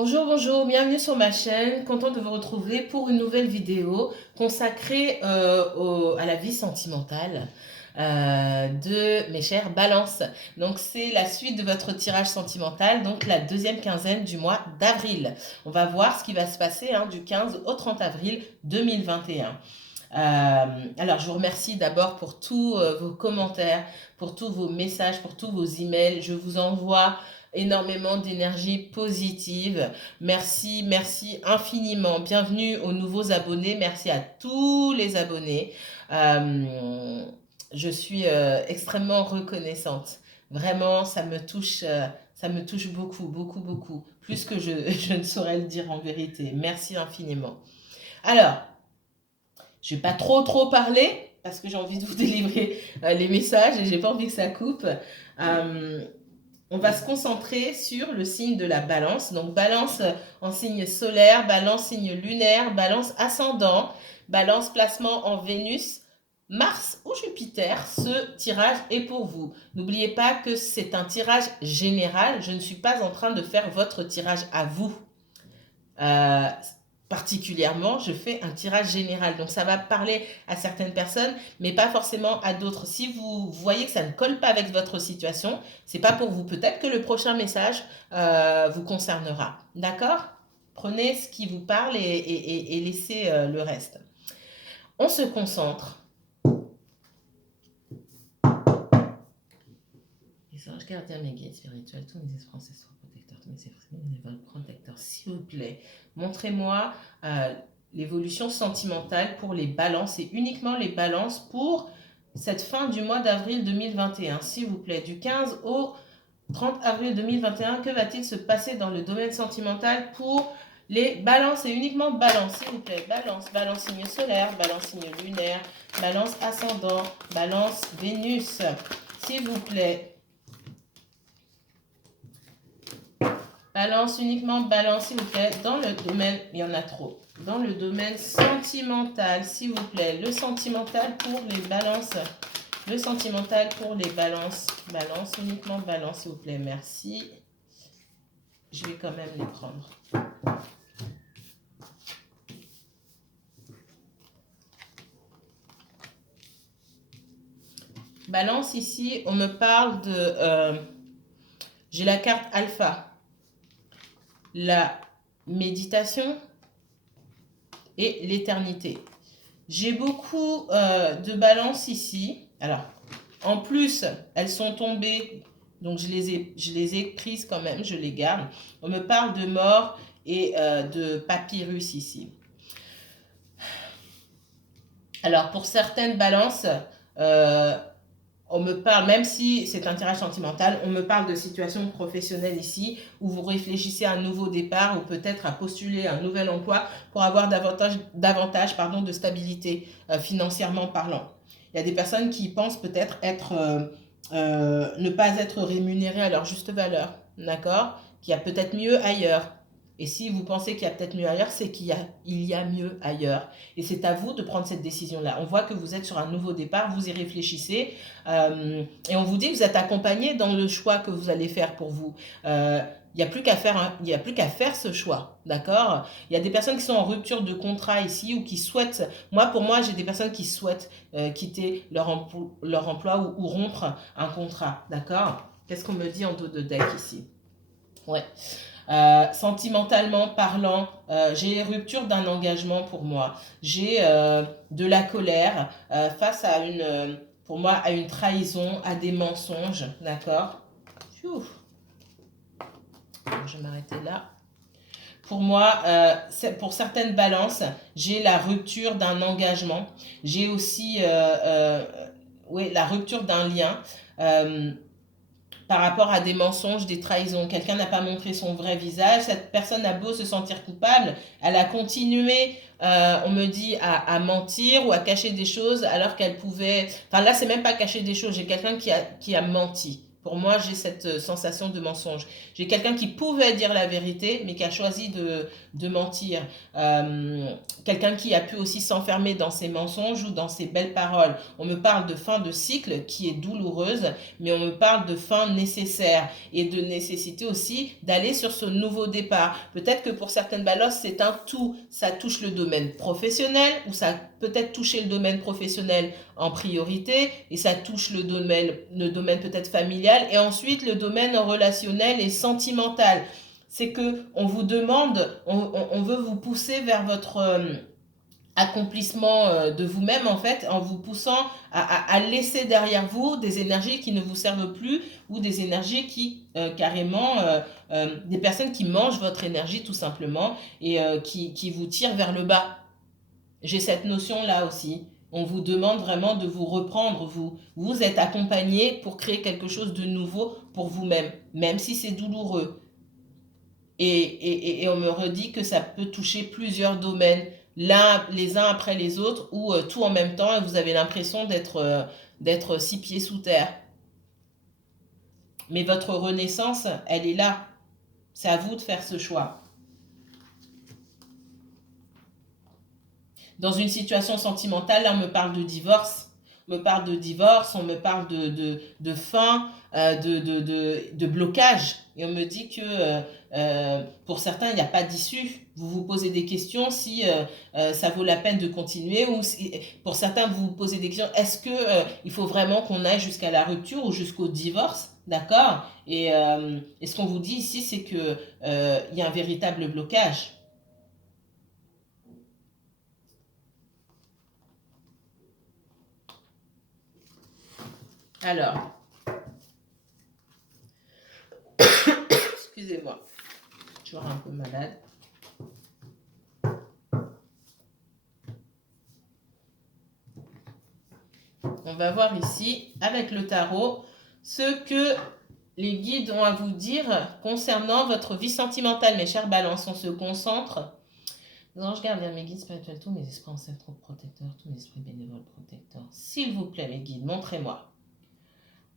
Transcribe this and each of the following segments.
Bonjour, bonjour, bienvenue sur ma chaîne. Content de vous retrouver pour une nouvelle vidéo consacrée à la vie sentimentale de mes chers balances. Donc c'est la suite de votre tirage sentimental, donc la deuxième quinzaine du mois d'avril. On va voir ce qui va se passer du 15 au 30 avril 2021. Alors, je vous remercie d'abord pour tous vos commentaires, pour tous vos messages, pour tous vos emails. Je vous envoie énormément d'énergie positive. Merci, merci infiniment. Bienvenue aux nouveaux abonnés. Merci à tous les abonnés. Je suis extrêmement reconnaissante. Vraiment, ça me touche beaucoup, beaucoup, beaucoup. Plus que je ne saurais le dire en vérité. Merci infiniment. Alors, je vais pas trop parler parce que j'ai envie de vous délivrer les messages et j'ai pas envie que ça coupe. On va se concentrer sur le signe de la balance. Donc balance en signe solaire, balance signe lunaire, balance ascendant, balance placement en Vénus, Mars ou Jupiter. Ce tirage est pour vous. N'oubliez pas que c'est un tirage général. Je ne suis pas en train de faire votre tirage à vous. Particulièrement, je fais un tirage général. Donc, ça va parler à certaines personnes, mais pas forcément à d'autres. Si vous voyez que ça ne colle pas avec votre situation, c'est pas pour vous. Peut-être que le prochain message vous concernera. D'accord? Prenez ce qui vous parle et laissez le reste. On se concentre. Les anges gardiens, mes guides spirituels, tous mes esprits ancestraux protecteurs, tous mes esprits bénévoles protecteurs, s'il vous plaît, montrez-moi l'évolution sentimentale pour les balances et uniquement les balances pour cette fin du mois d'avril 2021. S'il vous plaît, du 15 au 30 avril 2021, que va-t-il se passer dans le domaine sentimental pour les balances et uniquement balance, s'il vous plaît. Balance, balance signe solaire, balance signe lunaire, balance ascendant, balance Vénus, s'il vous plaît. Balance, uniquement balance, s'il vous plaît, dans le domaine, il y en a trop, dans le domaine sentimental, s'il vous plaît, le sentimental pour les balances, le sentimental pour les balances, balance, uniquement balance, s'il vous plaît, merci, je vais quand même les prendre. Balance, ici, on me parle de, j'ai la carte alpha, la méditation et l'éternité. J'ai beaucoup de balances ici. Alors, en plus, elles sont tombées, donc je les ai prises quand même, je les garde. On me parle de mort et de papyrus ici. Alors, pour certaines balances, on me parle, même si c'est un tirage sentimental, on me parle de situation professionnelle ici, où vous réfléchissez à un nouveau départ ou peut-être à postuler un nouvel emploi pour avoir davantage de stabilité financièrement parlant. Il y a des personnes qui pensent peut-être ne pas être rémunérées à leur juste valeur, d'accord? Qu'il y a peut-être mieux ailleurs. Et si vous pensez qu'il y a peut-être mieux ailleurs, c'est il y a mieux ailleurs. Et c'est à vous de prendre cette décision-là. On voit que vous êtes sur un nouveau départ, vous y réfléchissez, et on vous dit que vous êtes accompagné dans le choix que vous allez faire pour vous. Il n'y a plus qu'à faire ce choix, d'accord? Il y a des personnes qui sont en rupture de contrat ici ou qui souhaitent, pour moi, j'ai des personnes qui souhaitent quitter leur emploi ou rompre un contrat, d'accord? Qu'est-ce qu'on me dit en dos de deck ici? Ouais. Sentimentalement parlant, j'ai rupture d'un engagement pour moi. J'ai de la colère face à pour moi, à une trahison, à des mensonges, d'accord? Je vais m'arrêter là. Pour moi, pour certaines balances, j'ai la rupture d'un engagement. J'ai aussi la rupture d'un lien. Par rapport à des mensonges, des trahisons. Quelqu'un n'a pas montré son vrai visage, cette personne a beau se sentir coupable, elle a continué, on me dit, à mentir ou à cacher des choses alors qu'elle pouvait... Enfin là, c'est même pas cacher des choses, j'ai quelqu'un qui a menti, Pour moi, j'ai cette sensation de mensonge. J'ai quelqu'un qui pouvait dire la vérité, mais qui a choisi de mentir. Quelqu'un qui a pu aussi s'enfermer dans ses mensonges ou dans ses belles paroles. On me parle de fin de cycle qui est douloureuse, mais on me parle de fin nécessaire et de nécessité aussi d'aller sur ce nouveau départ. Peut-être que pour certaines balances, c'est un tout. Ça touche le domaine professionnel ou ça peut-être toucher le domaine professionnel en priorité et ça touche le domaine peut-être familial et ensuite le domaine relationnel et sentimental. C'est que on vous demande, on veut vous pousser vers votre accomplissement de vous-même en fait en vous poussant à laisser derrière vous des énergies qui ne vous servent plus ou des énergies qui carrément des personnes qui mangent votre énergie tout simplement et qui vous tirent vers le bas. J'ai cette notion là aussi. On vous demande vraiment de vous reprendre, vous êtes accompagné pour créer quelque chose de nouveau pour vous-même, même si c'est douloureux. Et on me redit que ça peut toucher plusieurs domaines, les uns après les autres, ou tout en même temps, et vous avez l'impression d'être 6 pieds sous terre. Mais votre renaissance, elle est là. C'est à vous de faire ce choix. Dans une situation sentimentale, là, on me parle de divorce. On me parle de divorce, on me parle de fin, de blocage. Et on me dit que pour certains, il n'y a pas d'issue. Vous vous posez des questions si ça vaut la peine de continuer. Ou si, pour certains, vous vous posez des questions, est-ce qu'il faut vraiment qu'on aille jusqu'à la rupture ou jusqu'au divorce? D'accord. Et ce qu'on vous dit ici, c'est qu'il y a un véritable blocage. Alors, excusez-moi, je suis un peu malade. On va voir ici, avec le tarot, ce que les guides ont à vous dire concernant votre vie sentimentale, mes chers balances. On se concentre. Les anges gardiens, mes guides spirituels, tous mes esprits ancestraux protecteurs, tous mes esprits bénévoles protecteurs. S'il vous plaît, mes guides, montrez-moi.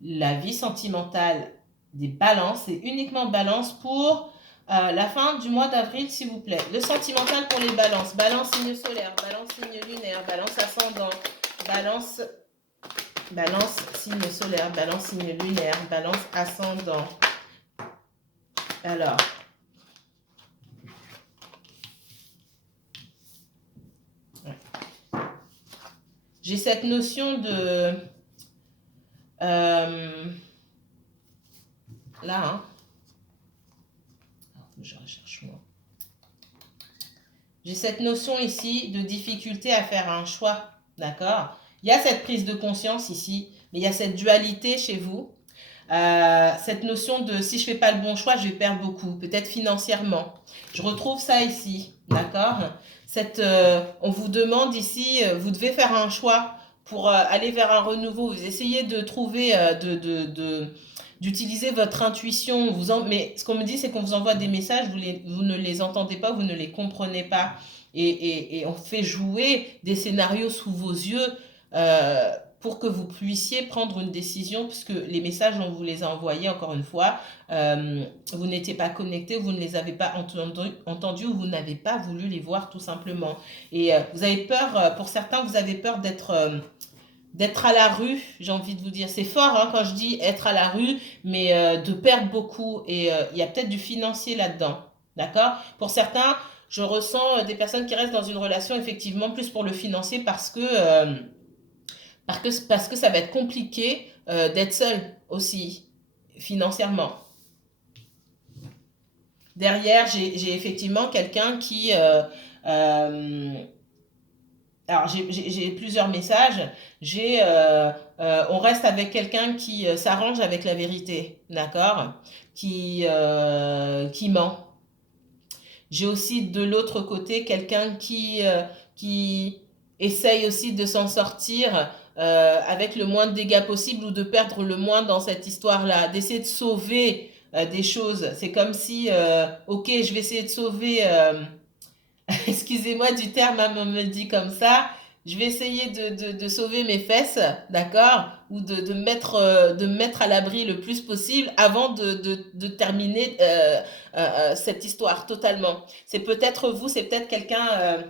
La vie sentimentale des balances, c'est uniquement balance pour la fin du mois d'avril, s'il vous plaît. Le sentimental pour les balances. Balance signe solaire, balance signe lunaire, balance ascendant, balance signe solaire, balance signe lunaire, balance ascendant. Alors, j'ai cette notion de... là, hein. Je recherche moi. J'ai cette notion ici de difficulté à faire un choix, d'accord? Il y a cette prise de conscience ici, mais il y a cette dualité chez vous. Cette notion de si je fais pas le bon choix, je vais perdre beaucoup, peut-être financièrement. Je retrouve ça ici, d'accord? On vous demande ici, vous devez faire un choix pour aller vers un renouveau. Vous essayez de trouver, d'utiliser votre intuition. Mais ce qu'on me dit, c'est qu'on vous envoie des messages, vous ne les entendez pas, vous ne les comprenez pas. Et on fait jouer des scénarios sous vos yeux pour que vous puissiez prendre une décision, puisque les messages, on vous les a envoyés, encore une fois, vous n'étiez pas connecté, vous ne les avez pas entendus ou vous n'avez pas voulu les voir tout simplement. Et vous avez peur, pour certains, vous avez peur d'être à la rue, j'ai envie de vous dire. C'est fort hein, quand je dis être à la rue, mais de perdre beaucoup. Et il y a peut-être du financier là-dedans. D'accord? Pour certains, je ressens des personnes qui restent dans une relation effectivement plus pour le financier parce que ça va être compliqué d'être seul aussi, financièrement. Derrière, j'ai effectivement quelqu'un qui... alors, j'ai plusieurs messages. On reste avec quelqu'un qui s'arrange avec la vérité, d'accord? Qui ment. J'ai aussi de l'autre côté quelqu'un qui essaye aussi de s'en sortir avec le moins de dégâts possible ou de perdre le moins dans cette histoire-là, d'essayer de sauver des choses. C'est comme si, ok, je vais essayer de sauver, excusez-moi du terme, on me le dit comme ça, Je vais essayer de sauver mes fesses, d'accord? Ou de me mettre à l'abri le plus possible avant de terminer cette histoire totalement. C'est peut-être vous, c'est peut-être quelqu'un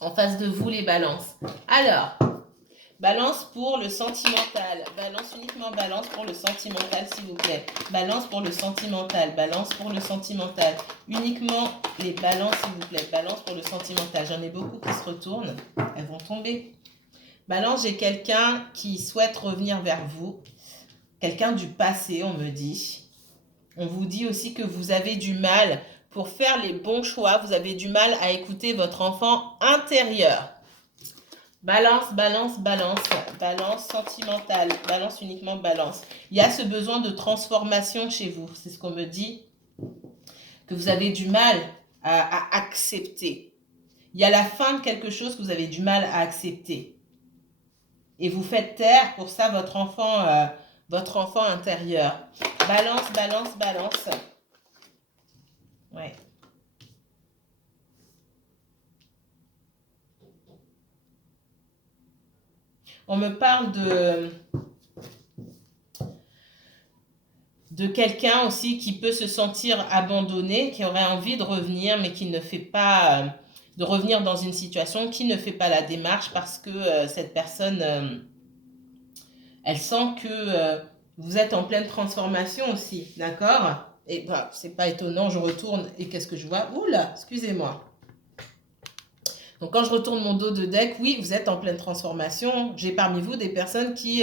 en face de vous, les balances. Alors, balance pour le sentimental. Balance uniquement balance pour le sentimental, s'il vous plaît. Balance pour le sentimental. Balance pour le sentimental. Uniquement les balances, s'il vous plaît. Balance pour le sentimental. J'en ai beaucoup qui se retournent. Elles vont tomber. Balance, j'ai quelqu'un qui souhaite revenir vers vous. Quelqu'un du passé, on me dit. On vous dit aussi que vous avez du mal pour faire les bons choix. Vous avez du mal à écouter votre enfant intérieur. Balance, balance, balance, balance sentimentale, balance uniquement balance. Il y a ce besoin de transformation chez vous, c'est ce qu'on me dit, que vous avez du mal à accepter. Il y a la fin de quelque chose que vous avez du mal à accepter. Et vous faites taire pour ça votre enfant intérieur. Balance, balance, balance. Ouais. On me parle de quelqu'un aussi qui peut se sentir abandonné, qui aurait envie de revenir, mais qui ne fait pas, de revenir dans une situation, qui ne fait pas la démarche parce que cette personne, elle sent que vous êtes en pleine transformation aussi, d'accord? Et bah, c'est pas étonnant, je retourne et qu'est-ce que je vois? Oula, excusez-moi. Donc quand je retourne mon dos de deck, oui, vous êtes en pleine transformation. J'ai parmi vous des personnes qui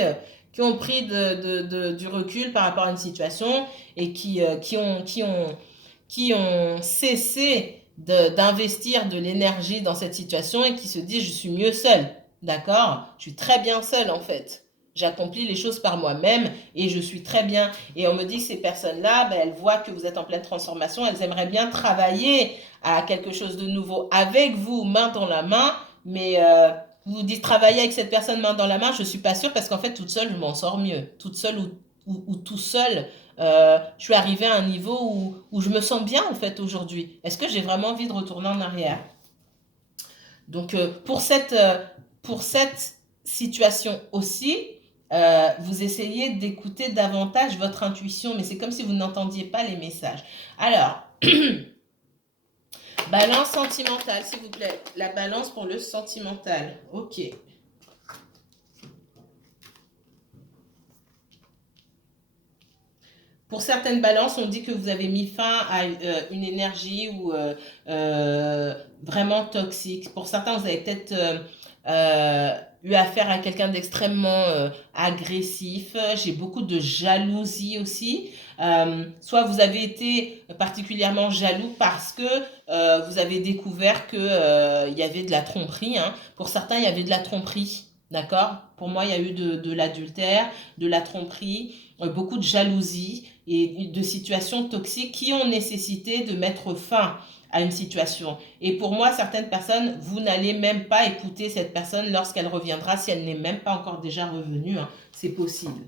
ont pris du recul par rapport à une situation et qui ont cessé d'investir de l'énergie dans cette situation et qui se disent je suis mieux seule. D'accord? Je suis très bien seule en fait. J'accomplis les choses par moi-même et je suis très bien. Et on me dit que ces personnes-là, ben, elles voient que vous êtes en pleine transformation, elles aimeraient bien travailler à quelque chose de nouveau avec vous, main dans la main, mais vous dites travailler avec cette personne main dans la main, je ne suis pas sûre parce qu'en fait, toute seule, je m'en sors mieux. Toute seule ou tout seul, je suis arrivée à un niveau où je me sens bien en fait aujourd'hui. Est-ce que j'ai vraiment envie de retourner en arrière? Donc pour cette situation aussi, vous essayez d'écouter davantage votre intuition, mais c'est comme si vous n'entendiez pas les messages. Alors, balance sentimentale, s'il vous plaît. La balance pour le sentimental. Ok. Pour certaines balances, on dit que vous avez mis fin à une énergie ou vraiment toxique. Pour certains, vous avez peut-être eu affaire à quelqu'un d'extrêmement agressif. J'ai beaucoup de jalousie aussi. Soit vous avez été particulièrement jaloux parce que vous avez découvert qu'il y avait de la tromperie. Hein. Pour certains, il y avait de la tromperie. D'accord? Pour moi, il y a eu de l'adultère, de la tromperie, beaucoup de jalousie et de situations toxiques qui ont nécessité de mettre fin à une situation. Et pour moi, certaines personnes, vous n'allez même pas écouter cette personne lorsqu'elle reviendra, si elle n'est même pas encore déjà revenue. Hein. C'est possible.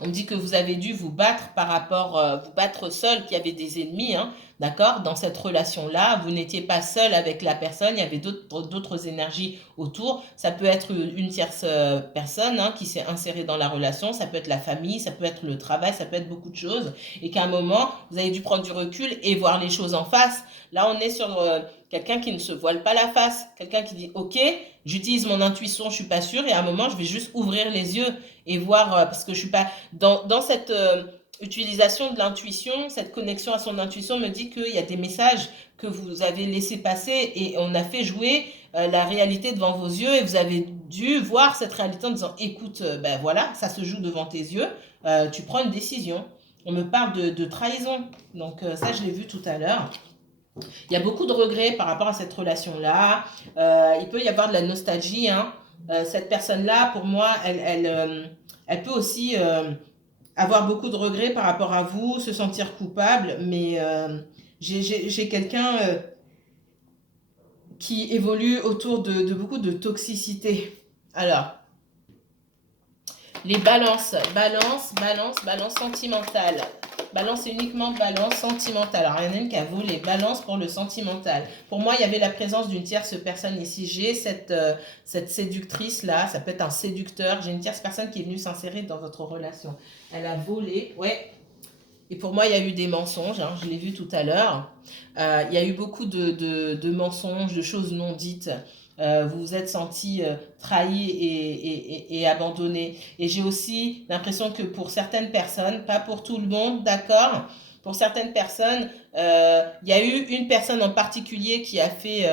On me dit que vous avez dû vous battre par rapport, vous battre seul, qu'il y avait des ennemis, hein, d'accord? Dans cette relation-là, vous n'étiez pas seul avec la personne, il y avait d'autres énergies autour. Ça peut être une tierce personne hein, qui s'est insérée dans la relation, ça peut être la famille, ça peut être le travail, ça peut être beaucoup de choses. Et qu'à un moment, vous avez dû prendre du recul et voir les choses en face. Là, on est sur quelqu'un qui ne se voile pas la face, quelqu'un qui dit, ok, j'utilise mon intuition, je suis pas sûre, et à un moment, je vais juste ouvrir les yeux et voir, parce que je suis pas dans cette utilisation de l'intuition, cette connexion à son intuition me dit qu'il y a des messages que vous avez laissé passer et on a fait jouer la réalité devant vos yeux et vous avez dû voir cette réalité en disant écoute, ben voilà, ça se joue devant tes yeux, tu prends une décision. On me parle de trahison, donc ça je l'ai vu tout à l'heure. Il y a beaucoup de regrets par rapport à cette relation-là. Il peut y avoir de la nostalgie. Hein. Cette personne-là, pour moi, elle peut aussi avoir beaucoup de regrets par rapport à vous, se sentir coupable, mais j'ai quelqu'un qui évolue autour de beaucoup de toxicité. Alors, Les balances, balance sentimentale. Balance, c'est uniquement balance sentimentale. Alors, il y en a une qui a volé. Balance pour le sentimental. Pour moi, il y avait la présence d'une tierce personne ici. J'ai cette séductrice-là. Ça peut être un séducteur. J'ai une tierce personne qui est venue s'insérer dans votre relation. Elle a volé. Ouais. Et pour moi, il y a eu des mensonges. Hein, je l'ai vu tout à l'heure. Il y a eu beaucoup de mensonges, de choses non dites. Vous vous êtes senti trahi et abandonné. Et j'ai aussi l'impression que pour certaines personnes, pas pour tout le monde, d'accord, pour certaines personnes, il y a eu une personne en particulier qui a fait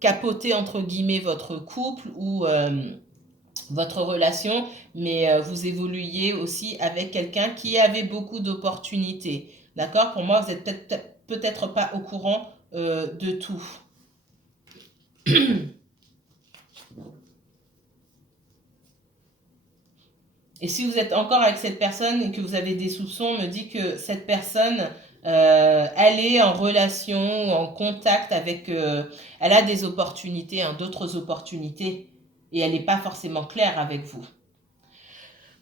capoter, entre guillemets, votre couple ou votre relation, mais vous évoluiez aussi avec quelqu'un qui avait beaucoup d'opportunités. D'accord? Pour moi, vous êtes peut-être pas au courant de tout. Et si vous êtes encore avec cette personne et que vous avez des soupçons, on me dit que cette personne, elle est en relation ou en contact avec... elle a des opportunités, hein, d'autres opportunités, et elle n'est pas forcément claire avec vous.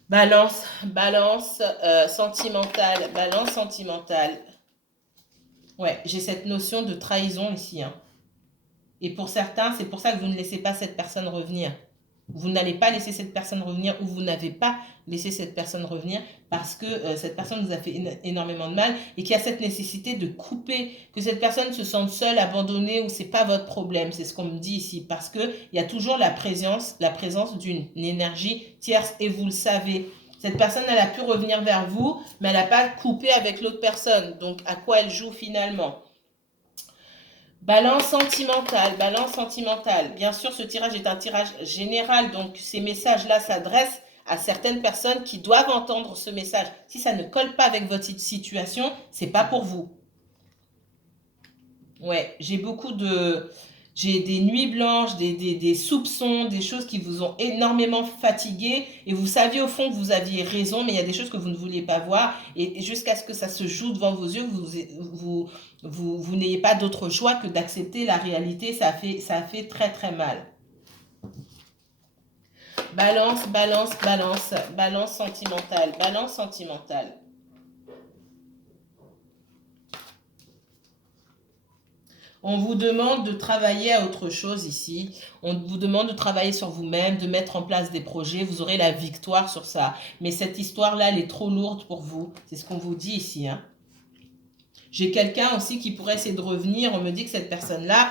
Balance sentimentale, balance sentimentale. Ouais, j'ai cette notion de trahison ici, hein. Et pour certains, c'est pour ça que vous ne laissez pas cette personne revenir. Vous n'allez pas laisser cette personne revenir ou vous n'avez pas laissé cette personne revenir parce que cette personne vous a fait énormément de mal et qu'il y a cette nécessité de couper, que cette personne se sente seule, abandonnée ou c'est pas votre problème. C'est ce qu'on me dit ici parce qu'il y a toujours la présence d'une énergie tierce et vous le savez. Cette personne, elle a pu revenir vers vous, mais elle n'a pas coupé avec l'autre personne. Donc, à quoi elle joue finalement ? Balance sentimentale, balance sentimentale. Bien sûr, ce tirage est un tirage général, donc ces messages-là s'adressent à certaines personnes qui doivent entendre ce message. Si ça ne colle pas avec votre situation, c'est pas pour vous. Ouais, j'ai des nuits blanches, des soupçons, des choses qui vous ont énormément fatigué et vous saviez au fond que vous aviez raison, mais il y a des choses que vous ne vouliez pas voir et jusqu'à ce que ça se joue devant vos yeux, vous n'ayez pas d'autre choix que d'accepter la réalité. Ça a fait très très mal. Balance sentimentale, balance sentimentale. On vous demande de travailler à autre chose ici. On vous demande de travailler sur vous-même, de mettre en place des projets. Vous aurez la victoire sur ça. Mais cette histoire-là, elle est trop lourde pour vous. C'est ce qu'on vous dit ici, hein. J'ai quelqu'un aussi qui pourrait essayer de revenir. On me dit que cette personne-là,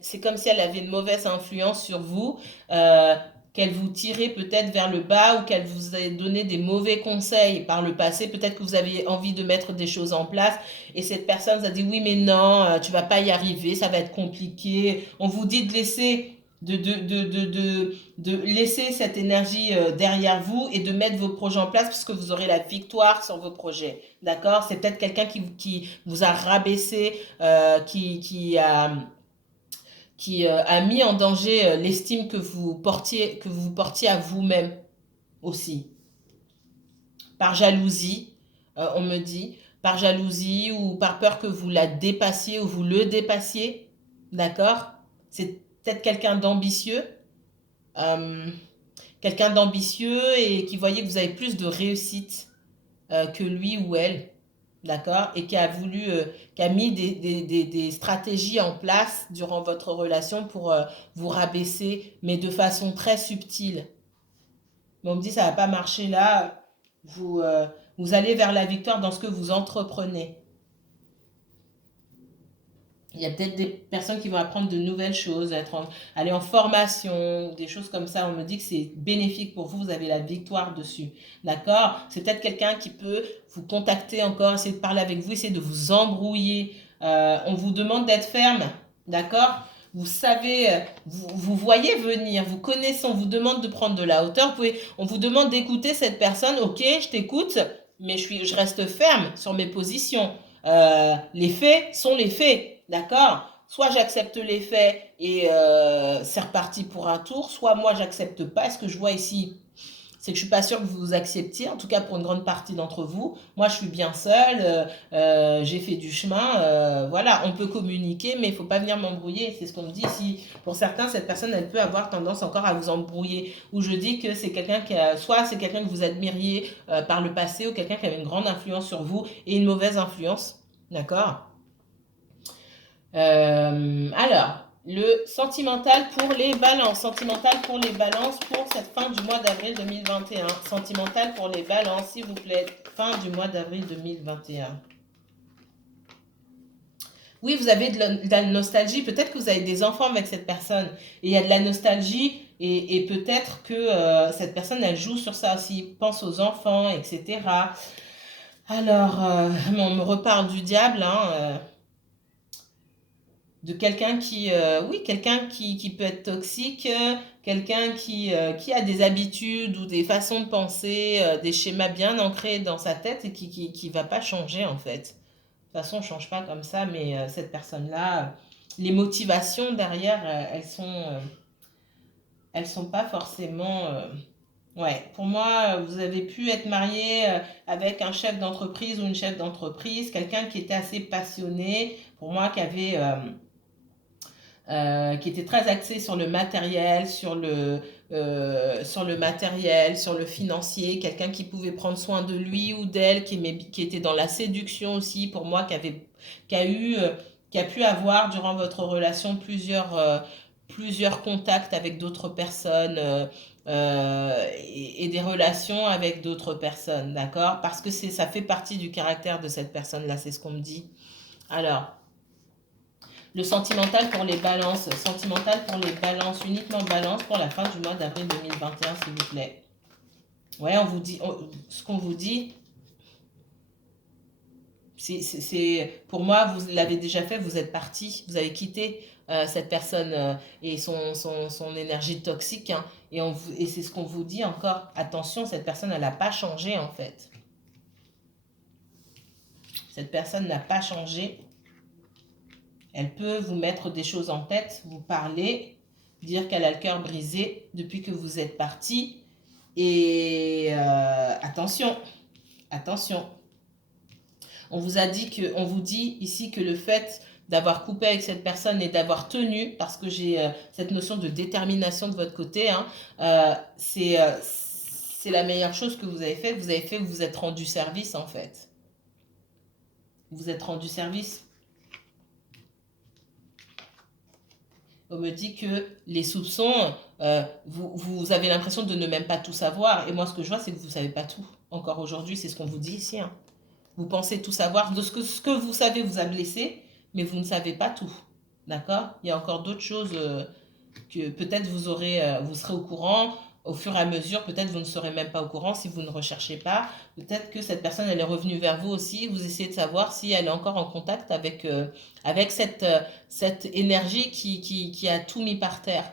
c'est comme si elle avait une mauvaise influence sur vous, qu'elle vous tirait peut-être vers le bas ou qu'elle vous ait donné des mauvais conseils par le passé. Peut-être que vous aviez envie de mettre des choses en place et cette personne vous a dit oui mais non, tu vas pas y arriver, ça va être compliqué. On vous dit de laisser de laisser cette énergie derrière vous et de mettre vos projets en place puisque vous aurez la victoire sur vos projets. D'accord? C'est peut-être quelqu'un qui vous a rabaissé, qui a mis en danger l'estime que vous portiez à vous-même aussi. Par jalousie, on me dit, par jalousie ou par peur que vous la dépassiez ou vous le dépassiez. D'accord? C'est peut-être quelqu'un d'ambitieux. Quelqu'un d'ambitieux et qui voyait que vous avez plus de réussite que lui ou elle, d'accord, et qui a voulu, qui a mis des stratégies en place durant votre relation pour vous rabaisser, mais de façon très subtile. Mais on me dit ça va pas marcher là, vous allez vers la victoire dans ce que vous entreprenez. Il y a peut-être des personnes qui vont apprendre de nouvelles choses, aller en formation, des choses comme ça. On me dit que c'est bénéfique pour vous, vous avez la victoire dessus. D'accord? C'est peut-être quelqu'un qui peut vous contacter encore, essayer de parler avec vous, essayer de vous embrouiller. On vous demande d'être ferme. D'accord? Vous savez, vous voyez venir, vous connaissez, on vous demande de prendre de la hauteur. On vous demande d'écouter cette personne. Ok, je t'écoute, mais je reste ferme sur mes positions. Les faits sont les faits. D'accord? Soit j'accepte les faits et c'est reparti pour un tour, soit moi j'accepte pas. Ce que je vois ici, c'est que je suis pas sûre que vous vous acceptiez, en tout cas pour une grande partie d'entre vous. Moi, je suis bien seule, j'ai fait du chemin, voilà, on peut communiquer, mais il faut pas venir m'embrouiller. C'est ce qu'on me dit. Si pour certains, cette personne, elle peut avoir tendance encore à vous embrouiller. Ou je dis que c'est quelqu'un qui a, soit c'est quelqu'un que vous admiriez par le passé, ou quelqu'un qui avait une grande influence sur vous et une mauvaise influence. D'accord? Alors, le sentimental pour les balances. Sentimental pour les balances pour cette fin du mois d'avril 2021. Sentimental pour les balances, s'il vous plaît. Fin du mois d'avril 2021. Oui, vous avez de la nostalgie. Peut-être que vous avez des enfants avec cette personne. Et il y a de la nostalgie. Et peut-être que cette personne, elle joue sur ça aussi. Pense aux enfants, etc. Alors, on me reparle du diable, hein, de quelqu'un qui, oui, quelqu'un qui peut être toxique, quelqu'un qui a des habitudes ou des façons de penser, des schémas bien ancrés dans sa tête et qui va pas changer en fait. De toute façon, on ne change pas comme ça, mais cette personne-là, les motivations derrière, elles sont pas forcément... ouais, pour moi, vous avez pu être marié avec un chef d'entreprise ou une chef d'entreprise, quelqu'un qui était assez passionné, pour moi, qui était très axé sur le matériel, sur le matériel, sur le financier, quelqu'un qui pouvait prendre soin de lui ou d'elle, qui était dans la séduction aussi, pour moi, qui a eu, qui a pu avoir durant votre relation plusieurs contacts avec d'autres personnes et des relations avec d'autres personnes, d'accord? Parce que ça fait partie du caractère de cette personne-là, c'est ce qu'on me dit. Alors, le sentimental pour les balances. Sentimental pour les balances, uniquement balance pour la fin du mois d'avril 2021, s'il vous plaît. Ouais, on vous dit, ce qu'on vous dit, pour moi, vous l'avez déjà fait, vous êtes parti, vous avez quitté cette personne et son énergie toxique, hein, et c'est ce qu'on vous dit encore. Attention, cette personne, elle n'a pas changé en fait. Cette personne n'a pas changé. Elle peut vous mettre des choses en tête, vous parler, dire qu'elle a le cœur brisé depuis que vous êtes parti. Et attention, attention. On vous dit ici que le fait d'avoir coupé avec cette personne et d'avoir tenu, parce que j'ai cette notion de détermination de votre côté, hein, c'est la meilleure chose que vous avez fait. Vous vous êtes rendu service en fait. Vous êtes rendu service. On me dit que les soupçons, vous avez l'impression de ne même pas tout savoir. Et moi, ce que je vois, c'est que vous ne savez pas tout. Encore aujourd'hui, c'est ce qu'on vous dit ici. Hein. Vous pensez tout savoir. De ce que vous savez vous a blessé, mais vous ne savez pas tout. D'accord? Il y a encore d'autres choses que peut-être vous serez au courant. Au fur et à mesure, peut-être vous ne serez même pas au courant si vous ne recherchez pas. Peut-être que cette personne, elle est revenue vers vous aussi. Vous essayez de savoir si elle est encore en contact avec cette énergie qui a tout mis par terre.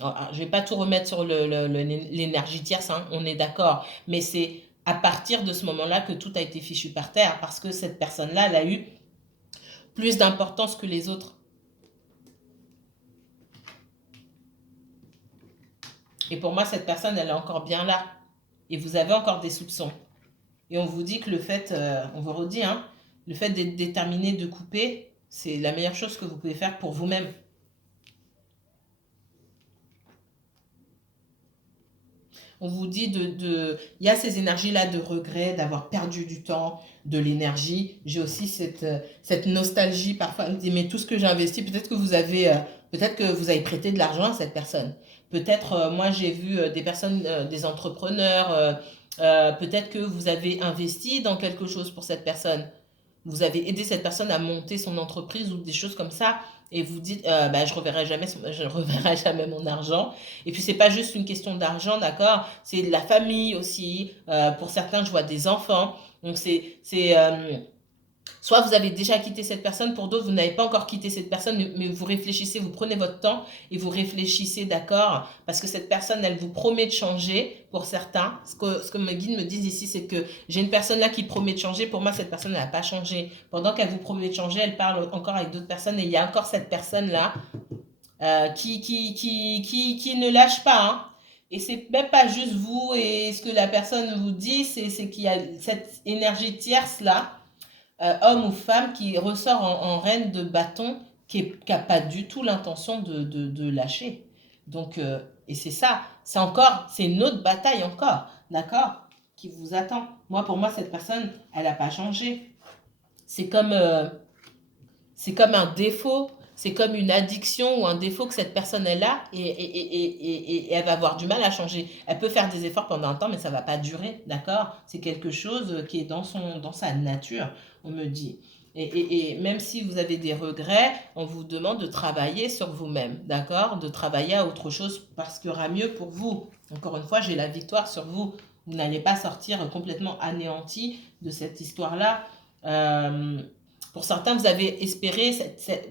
Alors, je ne vais pas tout remettre sur l'énergie tierce, hein, on est d'accord. Mais c'est à partir de ce moment-là que tout a été fichu par terre. Parce que cette personne-là, elle a eu plus d'importance que les autres. Et pour moi, cette personne, elle est encore bien là. Et vous avez encore des soupçons. Et on vous dit que on vous redit, hein, le fait d'être déterminé de couper, c'est la meilleure chose que vous pouvez faire pour vous-même. On vous dit il y a ces énergies-là de regret, d'avoir perdu du temps, de l'énergie. J'ai aussi cette nostalgie parfois. Me dit, mais tout ce que j'ai investi, peut-être que vous avez prêté de l'argent à cette personne. Peut-être, moi j'ai vu des personnes, des entrepreneurs, peut-être que vous avez investi dans quelque chose pour cette personne. Vous avez aidé cette personne à monter son entreprise ou des choses comme ça et vous dites bah, je reverrai jamais mon argent. Et puis c'est pas juste une question d'argent, d'accord? C'est de la famille aussi. Pour certains, je vois des enfants. Donc soit vous avez déjà quitté cette personne, pour d'autres, vous n'avez pas encore quitté cette personne, mais vous réfléchissez, vous prenez votre temps et vous réfléchissez, d'accord? Parce que cette personne, elle vous promet de changer pour certains. Ce que mes guides me disent ici, c'est que j'ai une personne là qui promet de changer. Pour moi, cette personne, elle n'a pas changé. Pendant qu'elle vous promet de changer, elle parle encore avec d'autres personnes et il y a encore cette personne là qui ne lâche pas, hein. Et c'est même pas juste vous et ce que la personne vous dit, c'est qu'il y a cette énergie tierce-là, homme ou femme, qui ressort en reine de bâton, qui n'a pas du tout l'intention de lâcher. Donc, et c'est ça, c'est une autre bataille encore, d'accord, qui vous attend. Moi, pour moi, cette personne, elle n'a pas changé. C'est comme, euh, c'est comme un défaut, c'est comme une addiction ou un défaut que cette personne elle a et elle va avoir du mal à changer. Elle peut faire des efforts pendant un temps, mais ça ne va pas durer, d'accord? C'est quelque chose qui est dans sa nature, on me dit. Et même si vous avez des regrets, on vous demande de travailler sur vous-même, d'accord? De travailler à autre chose parce qu'il y aura mieux pour vous. Encore une fois, j'ai la victoire sur vous. Vous n'allez pas sortir complètement anéanti de cette histoire-là. Euh, pour certains, vous avez espéré,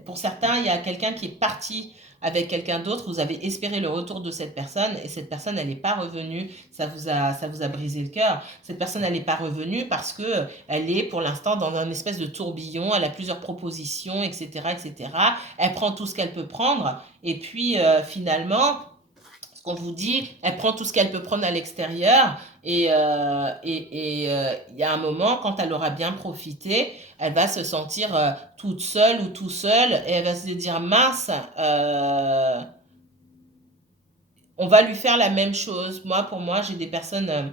pour certains, il y a quelqu'un qui est parti avec quelqu'un d'autre, vous avez espéré le retour de cette personne et cette personne, elle n'est pas revenue, ça vous a brisé le cœur. Cette personne, elle n'est pas revenue parce que elle est pour l'instant dans un espèce de tourbillon, elle a plusieurs propositions, etc., etc. Elle prend tout ce qu'elle peut prendre et puis finalement, qu'on vous dit, elle prend tout ce qu'elle peut prendre à l'extérieur il y a un moment, quand elle aura bien profité, elle va se sentir toute seule ou tout seul et elle va se dire mince, on va lui faire la même chose. Moi, pour moi, j'ai des personnes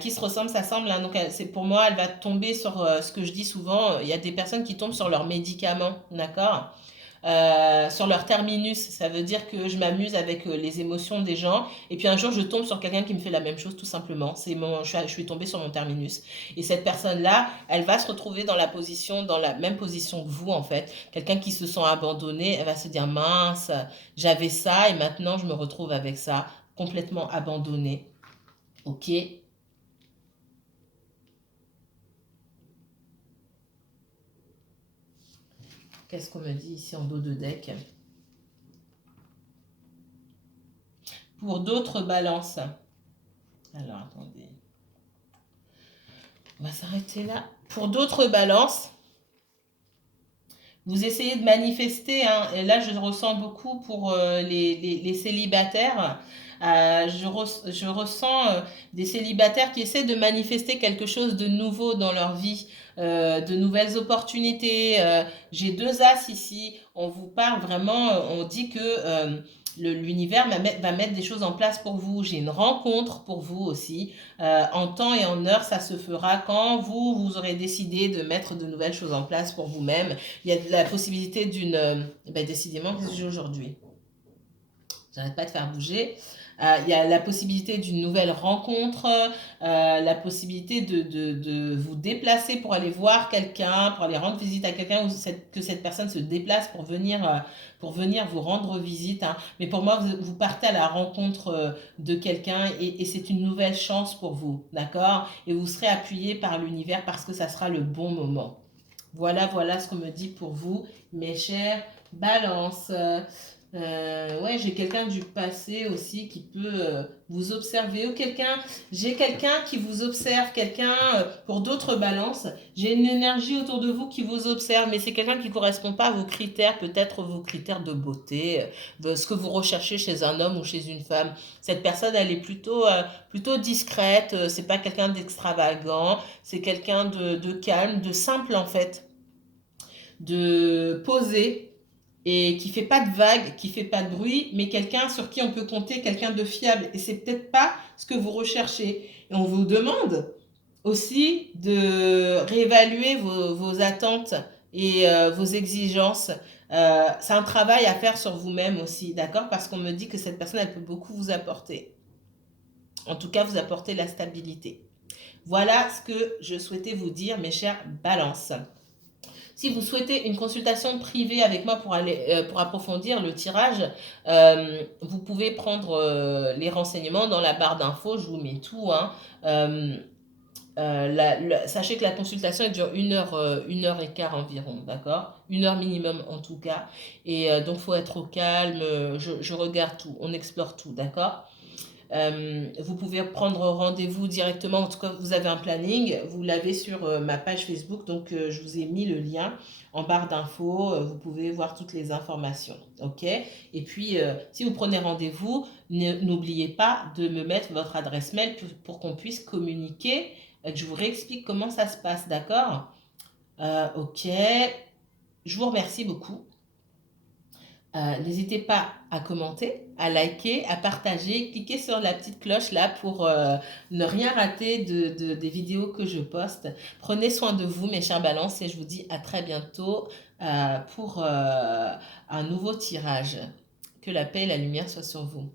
qui se ressemblent, ça semble. Hein, donc, c'est pour moi, elle va tomber sur ce que je dis souvent. Il y a des personnes qui tombent sur leurs médicaments, d'accord, sur leur terminus. Ça veut dire que je m'amuse avec les émotions des gens. Et puis un jour, je tombe sur quelqu'un qui me fait la même chose, tout simplement. Je suis tombée sur mon terminus. Et cette personne-là, elle va se retrouver dans la même position que vous, en fait. Quelqu'un qui se sent abandonné, elle va se dire, mince, j'avais ça et maintenant je me retrouve avec ça, complètement abandonné. Ok. Qu'est-ce qu'on me dit ici en dos de deck? Pour d'autres balances. Alors, attendez. On va s'arrêter là. Pour d'autres balances, vous essayez de manifester, hein, et là je ressens beaucoup pour les célibataires. Je ressens des célibataires qui essaient de manifester quelque chose de nouveau dans leur vie, de nouvelles opportunités. J'ai deux as ici. On vous parle vraiment, on dit que l'univers va mettre des choses en place pour vous. J'ai une rencontre pour vous aussi. En temps et en heure, ça se fera quand vous aurez décidé de mettre de nouvelles choses en place pour vous-même. Il y a la possibilité d'une... décidément, qu'est-ce que j'ai aujourd'hui? J'arrête pas de faire bouger. Il y a la possibilité d'une nouvelle rencontre, la possibilité de vous déplacer pour aller voir quelqu'un, pour aller rendre visite à quelqu'un, ou que cette personne se déplace pour venir vous rendre visite. Hein. Mais pour moi, vous partez à la rencontre de quelqu'un et c'est une nouvelle chance pour vous, d'accord? Et vous serez appuyé par l'univers parce que ça sera le bon moment. Voilà ce qu'on me dit pour vous, mes chers balances. Ouais, j'ai quelqu'un du passé aussi qui peut vous observer ou j'ai quelqu'un qui vous observe, quelqu'un pour d'autres balances. J'ai une énergie autour de vous qui vous observe, mais c'est quelqu'un qui ne correspond pas à vos critères, peut-être vos critères de beauté, de ce que vous recherchez chez un homme ou chez une femme. Cette personne, elle est plutôt discrète, c'est pas quelqu'un d'extravagant, c'est quelqu'un de calme, de simple en fait, de posé et qui fait pas de vagues, qui fait pas de bruit, mais quelqu'un sur qui on peut compter, quelqu'un de fiable. Et c'est peut-être pas ce que vous recherchez. Et on vous demande aussi de réévaluer vos attentes et vos exigences. C'est un travail à faire sur vous-même aussi, d'accord? Parce qu'on me dit que cette personne, elle peut beaucoup vous apporter. En tout cas, vous apporter la stabilité. Voilà ce que je souhaitais vous dire, mes chers balances. Si vous souhaitez une consultation privée avec moi pour approfondir le tirage, vous pouvez prendre les renseignements dans la barre d'infos, je vous mets tout. Hein. Sachez que la consultation elle dure 1 heure et quart environ, d'accord? 1 heure minimum en tout cas. Et donc, il faut être au calme, je regarde tout, on explore tout, d'accord? Vous pouvez prendre rendez-vous directement. En tout cas, vous avez un planning. Vous l'avez sur ma page Facebook. Donc, je vous ai mis le lien en barre d'infos. Vous pouvez voir toutes les informations. OK? Et puis, si vous prenez rendez-vous, n'oubliez pas de me mettre votre adresse mail pour qu'on puisse communiquer, que je vous réexplique comment ça se passe. D'accord? OK. Je vous remercie beaucoup. N'hésitez pas à commenter, à liker, à partager, cliquez sur la petite cloche là pour ne rien rater des vidéos que je poste. Prenez soin de vous, mes chers balances, et je vous dis à très bientôt pour un nouveau tirage. Que la paix et la lumière soient sur vous.